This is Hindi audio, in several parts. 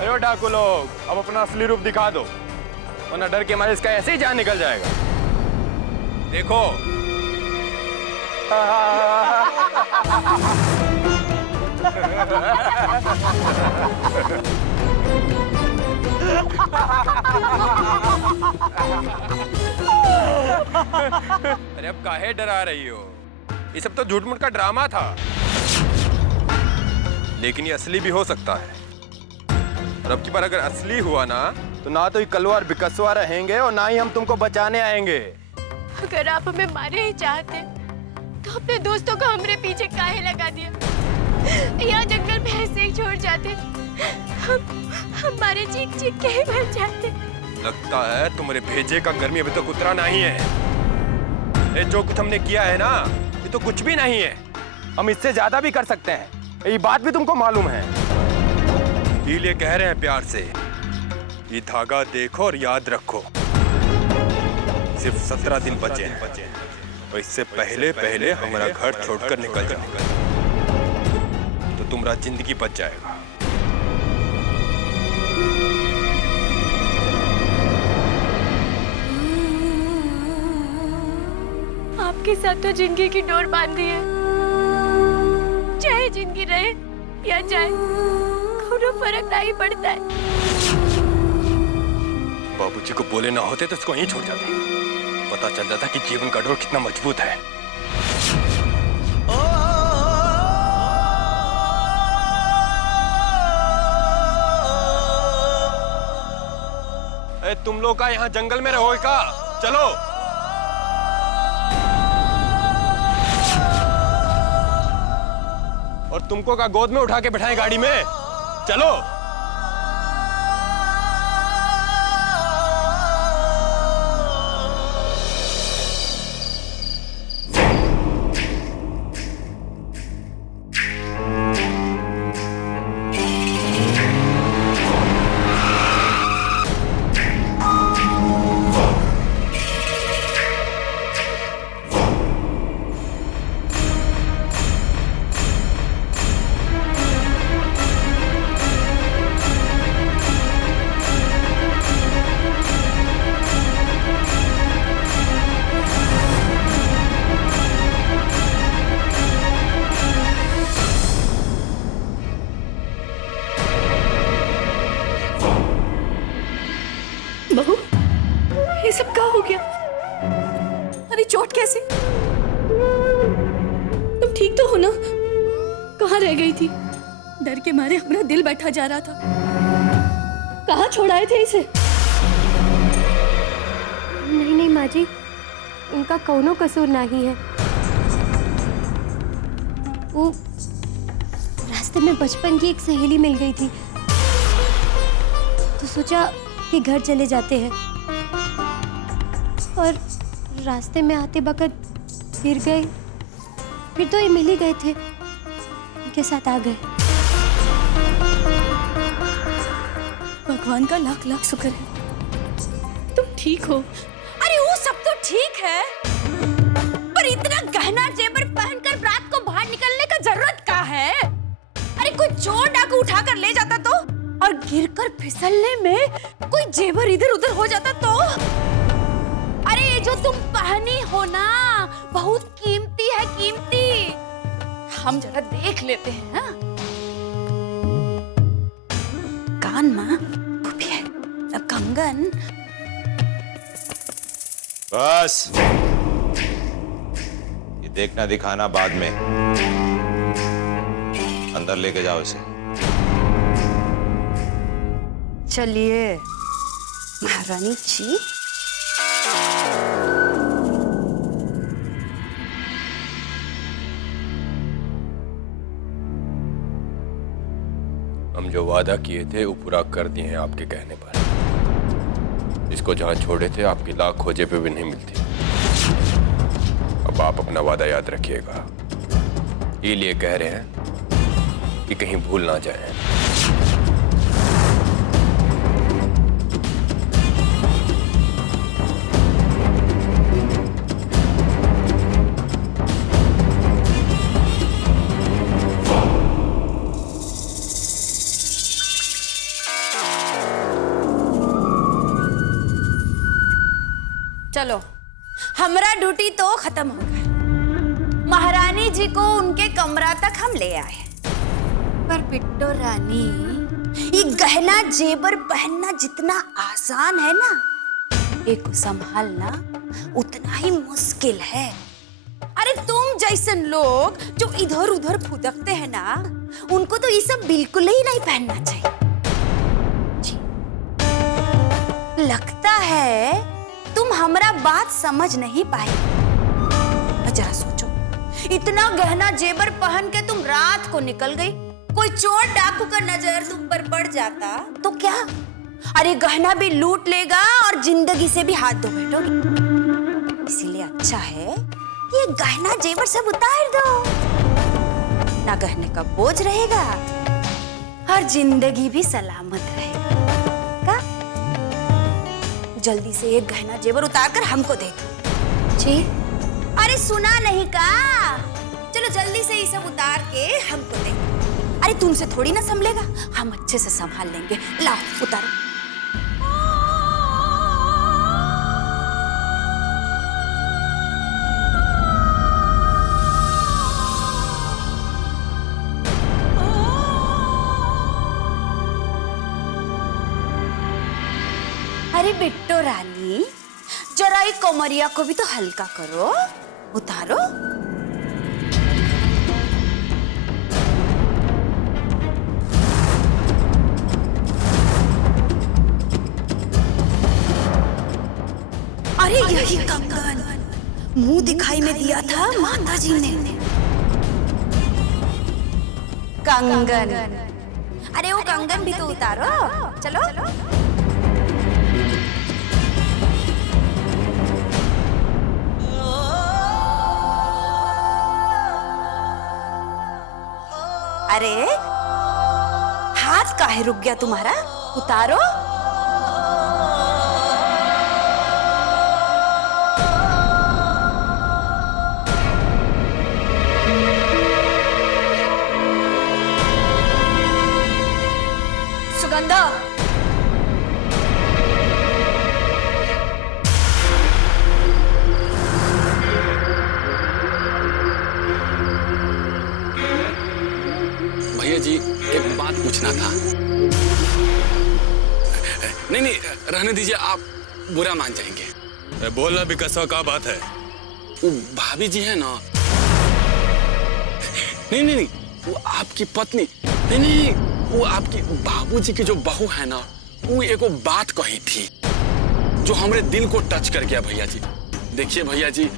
अरे डाकू लोग, अब अपना असली रूप दिखा दो, वरना डर के मारे इसका ऐसे ही जान निकल जाएगा। देखो। अरे अब काहे डरा रही हो? ये सब तो झूठ मूठ का ड्रामा था, लेकिन ये असली भी हो सकता है। और अब की बार अगर असली हुआ ना, तो ना तो ये कलवार बिकसवा रहेंगे और ना ही हम तुमको बचाने आएंगे। अगर आप हमें मारे ही चाहते तो अपने दोस्तों को हमारे पीछे काहे लगा दिया? यहाँ जंगल में ऐसे ही छोड़ जाते, हमारे चीख चीख के ही मर जाते। लगता है तुम्हारे भेजे का गर्मी अभी तक उतरा नहीं है। ये जो कुछ हमने किया है ना, ये तो कुछ भी नहीं है। हम इससे ज्यादा भी कर सकते हैं, ये बात भी तुमको मालूम है। इसलिए कह रहे हैं प्यार से, ये धागा देखो और याद रखो, सिर्फ 17 दिन बचे हैं और इससे पहले पहले हमारा घर छोड़कर निकल जाओ तो तुम्हारा जिंदगी बच जाएगा। आपके साथ तो जिंदगी की डोर बांधी है, चाहे जिंदगी रहे या जाए, कोई फर्क नहीं पड़ता है। बाबूजी को बोले ना होते तो इसको यहीं छोड़ जाते, पता चल जाता कि जीवन का डोर कितना मजबूत है। अरे तुम लोग का यहाँ जंगल में रहोगे का? चलो। और तुमको का गोद में उठा के बिठाएं गाड़ी में? चलो। बहू, ये सब क्या हो गया? अरे चोट कैसे? तुम ठीक तो हो ना? कहाँ रह गई थी? डर के मारे हमारा दिल बैठा जा रहा था। कहाँ छोड़ाए थे इसे? नहीं नहीं माँ जी, इनका कौनो कसूर नहीं है। वो रास्ते में बचपन की एक सहेली मिल गई थी, तो सोचा कि घर चले जाते हैं, और रास्ते में आते वक्त गिर गए, फिर तो ये मिल ही गए थे, उनके साथ आ गए। भगवान का लाख लाख शुक्र है तुम ठीक हो। अरे वो सब तो ठीक है, पर इतना गहना जेवर पहनकर रात को बाहर निकलने का जरूरत क्या है? अरे कोई चोर डाकू उठा कर ले जाता तो, और गिरकर फिसलने में कोई जेवर इधर उधर हो जाता तो? अरे ये जो तुम पहनी हो ना, बहुत कीमती है, कीमती। हम जरा देख लेते हैं। हाँ? कान माँ वो भी है, अब कंगन। बस ये देखना दिखाना बाद में, अंदर लेके जाओ इसे। चलिए महारानी जी। हम जो वादा किए थे वो पूरा कर दिए हैं आपके कहने पर। इसको जहां छोड़े थे आपकी लाख खोजे पे भी नहीं मिलती। अब आप अपना वादा याद रखिएगा, इसलिए कह रहे हैं कि कहीं भूल ना जाए। चलो, हमारा ड्यूटी तो खत्म हो गया। महारानी जी को उनके कमरा तक हम ले आए, पर बिट्टो रानी, ये गहना जेबर पहनना जितना आसान है ना, एक को संभालना उतना ही मुश्किल है। अरे तुम जैसन लोग जो इधर उधर फुदकते हैं ना, उनको तो ये सब बिल्कुल ही नहीं पहनना चाहिए। जी। लगता है तुम हमारा बात समझ नहीं पाए। जरा सोचो, इतना गहना जेबर पहन के तुम रात को निकल गई, कोई चोर डाकू का नजर तुम पर पड़ जाता तो क्या? अरे गहना भी लूट लेगा और जिंदगी से भी हाथ धो बैठोगी। इसीलिए अच्छा है ये गहना जेवर सब उतार दो, ना गहने का बोझ रहेगा और जिंदगी भी सलामत रहेगा। जल्दी से एक गहना जेवर उतार कर हमको दे दो। जी? अरे सुना नहीं का? चलो जल्दी से ये सब उतार के हमको दे दो। अरे तुमसे थोड़ी ना संभलेगा, हम अच्छे से संभाल लेंगे। लाओ उतारो। अरे बिट्टो रानी, जरा ये कोमरिया को भी तो हल्का करो, उतारो। अरे यही कंगन मुंह दिखाई में दिया था माता जी ने। कंगन, अरे वो कंगन भी तो उतारो। चलो, अरे हाथ काहे रुक गया तुम्हारा? उतारो। सुगंधा, भैया जी एक बात पूछना था। नहीं, रहने दीजिए, आप बुरा मान जाएंगे। बोलना भी कसवा का बात है। वो भाभी जी है ना, नहीं, वो आपकी पत्नी, नहीं, वो आपकी बाबूजी की जो बहू है ना, वो एक बात कही थी जो हमारे दिल को टच कर गया भैया जी। देखिए भैया जी,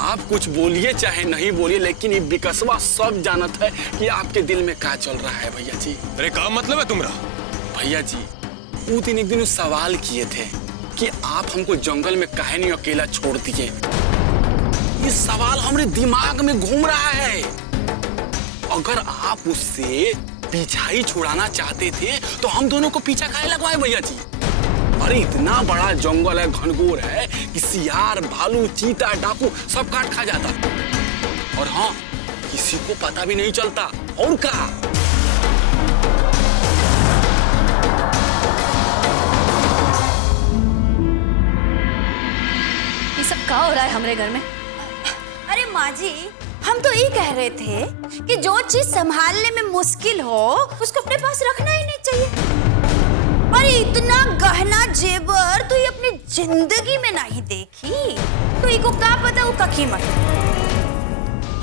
आप कुछ बोलिए चाहे नहीं बोलिए, लेकिन ये बिकसवा सब जानत है कि आपके दिल में क्या चल रहा है भैया जी। अरे क्या मतलब है तुम्हारा? भैया जी, वो दिन एक दिन सवाल किए थे कि आप हमको जंगल में काहे नहीं अकेला छोड़ दिए। ये सवाल हमारे दिमाग में घूम रहा है। अगर आप उससे पीछा ही छुड़ाना चाहते थे तो हम दोनों को पीछा काहे लगवाए भैया जी? अरे इतना बड़ा जंगल है, घनघोर है कि सियार, भालू, चीता, डाकू सब काट खा जाता, और हाँ, किसी को पता भी नहीं चलता। और क्या? ये सब क्या हो रहा है हमारे घर में? अरे माँ जी, हम तो ये कह रहे थे कि जो चीज संभालने में मुश्किल हो उसको अपने पास रखना ही नहीं चाहिए। अरे इतना गहना जेवर तो ये अपनी जिंदगी में नहीं देखी, तो इको क्या पता वो का कीमत।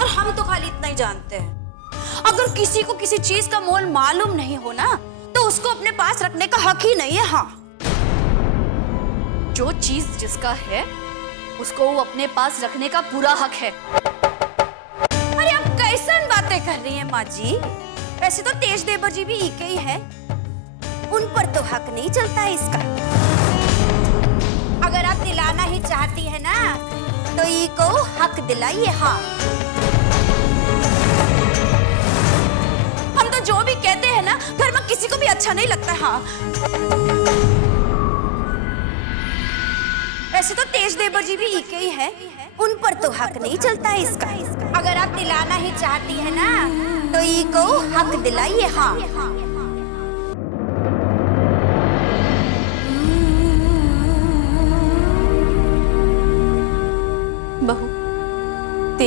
और हम तो खाली इतना ही जानते हैं, अगर किसी को किसी चीज का मोल मालूम नहीं हो ना, तो उसको अपने पास रखने का हक ही नहीं है। हाँ, जो चीज जिसका है उसको वो अपने पास रखने का पूरा हक है। अरे आप कैसन बातें कर रही हैं माँ जी? वैसे तो तेज देवर जी भी इके ही है, उन पर तो हक नहीं चलता है इसका। अगर आप दिलाना ही चाहती है ना, तो इको हक दिलाइए। हाँ, हम तो जो भी कहते हैं ना, घर में किसी को भी अच्छा नहीं लगता। हाँ, वैसे तो तेज देवर जी भी इके ही है, उन पर तो हक नहीं चलता है इसका। अगर आप दिलाना ही चाहती है ना, तो इको हक दिलाइए। हाँ,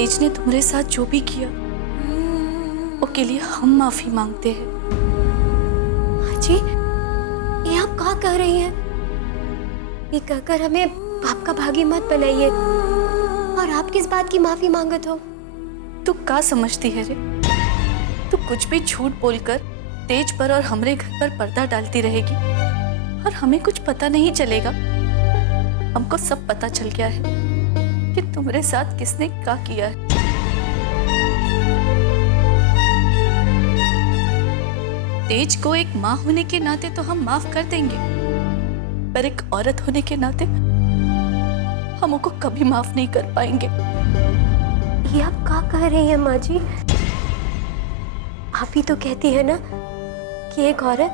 तेज ने तुम्हारे साथ जो भी किया उसके लिए हम माफी मांगते हैं। माँ जी, ये आप क्या कह रही हैं? ये कहकर हमें पाप का भागी मत बनाइए। और आप किस बात की माफी मांगत हो? तू क्या समझती है रे? तू कुछ भी झूठ बोलकर तेज पर और हमरे घर पर पर्दा डालती रहेगी और हमें कुछ पता नहीं चलेगा। हमको सब पता चल गया है कि तुम्हारे साथ किसने क्या किया है। तेज को एक माँ होने के नाते तो हम माफ कर देंगे, पर एक औरत होने के नाते हम उनको कभी माफ नहीं कर पाएंगे। ये आप क्या कह रही हैं माँ जी? आप ही तो कहती है ना कि एक औरत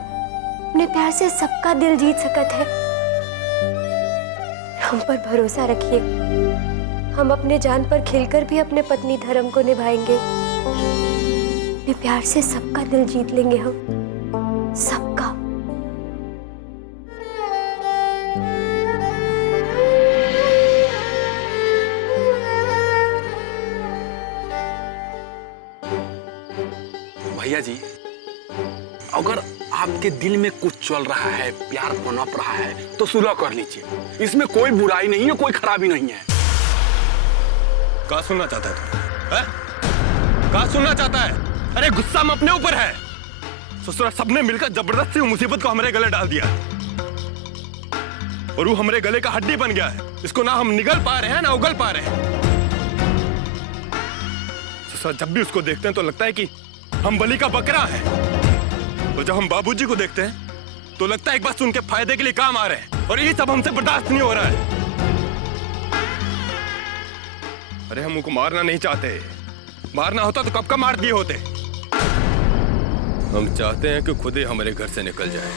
अपने प्यार से सबका दिल जीत सकत है। हम पर भरोसा रखिए, हम अपने जान पर खिलकर भी अपने पत्नी धर्म को निभाएंगे। अपने प्यार से सबका दिल जीत लेंगे हम, सबका। भैया जी, अगर आपके दिल में कुछ चल रहा है, प्यार पनप रहा है, तो सुलह कर लीजिए। इसमें कोई बुराई नहीं है, कोई खराबी नहीं है। क्या सुनना चाहता है तू? क्या सुनना चाहता है? अरे गुस्सा हम अपने ऊपर है। ससुरा सबने मिलकर जबरदस्ती मुसीबत को हमारे गले डाल दिया और वो हमारे गले का हड्डी बन गया है। इसको ना हम निगल पा रहे हैं ना उगल पा रहे हैं। ससुरा जब भी उसको देखते हैं तो लगता है कि हम बलि का बकरा है, और जब हम बाबूजी को देखते हैं तो लगता है एक बस उनके फायदे के लिए काम आ रहे हैं, और ये सब हमसे बर्दाश्त नहीं हो रहा है। अरे हम उनको मारना नहीं चाहते, मारना होता तो कब का मार दिए होते। हम चाहते हैं कि खुद ही हमारे घर से निकल जाए।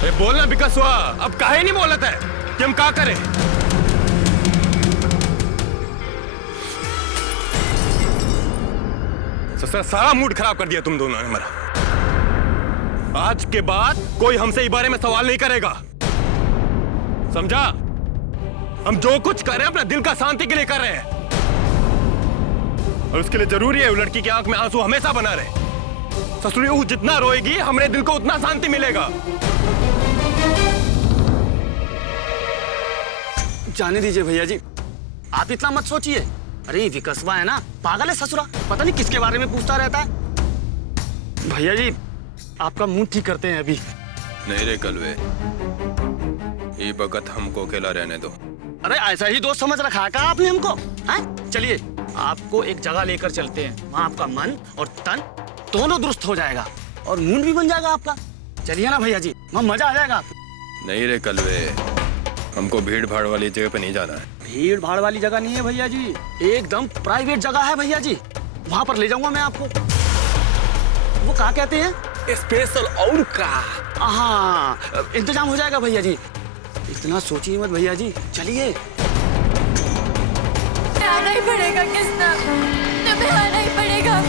अरे बोलना विकास हुआ, अब काहे नहीं बोलता है कि हम क्या करें? ससुरा सारा मूड खराब कर दिया तुम दोनों ने हमारा। आज के बाद कोई हमसे इस बारे में सवाल नहीं करेगा, समझा? हम जो कुछ कर रहे हैं अपना दिल का शांति के लिए कर रहे हैं, और उसके लिए जरूरी है वो लड़की की आंख में आंसू हमेशा बना रहे। ससुरी वो जितना रोएगी हमारे दिल को उतना शांति मिलेगा। जाने दीजिए भैया जी, आप इतना मत सोचिए। अरे विकसवा है ना, पागल है ससुरा, पता नहीं किसके बारे में पूछता रहता है। भैया जी आपका मुंह ठीक करते हैं अभी। नहीं रे कलवे, ये वक्त हमको अकेला रहने दो। अरे ऐसा ही दोस्त समझ रखा है क्या आपने हमको? चलिए आपको एक जगह लेकर चलते हैं, वहाँ आपका मन और तन दोनों दुरुस्त हो जाएगा और मूड भी बन जाएगा आपका। चलिए ना भैया जी, वहाँ मजा आ जाएगा आपको। नहीं रे कलवे, हमको भीड़ भाड़ वाली जगह पे नहीं जाना है। भीड़ भाड़ वाली जगह नहीं है भैया जी, एकदम प्राइवेट जगह है भैया जी, वहाँ पर ले जाऊंगा मैं आपको। वो क्या कहते हैं, स्पेशल और का। हाँ इंतजाम हो जाएगा भैया जी, इतना सोचिए मत भैया जी। चलिए आना ही पड़ेगा किसना, तुम्हें आना ही पड़ेगा।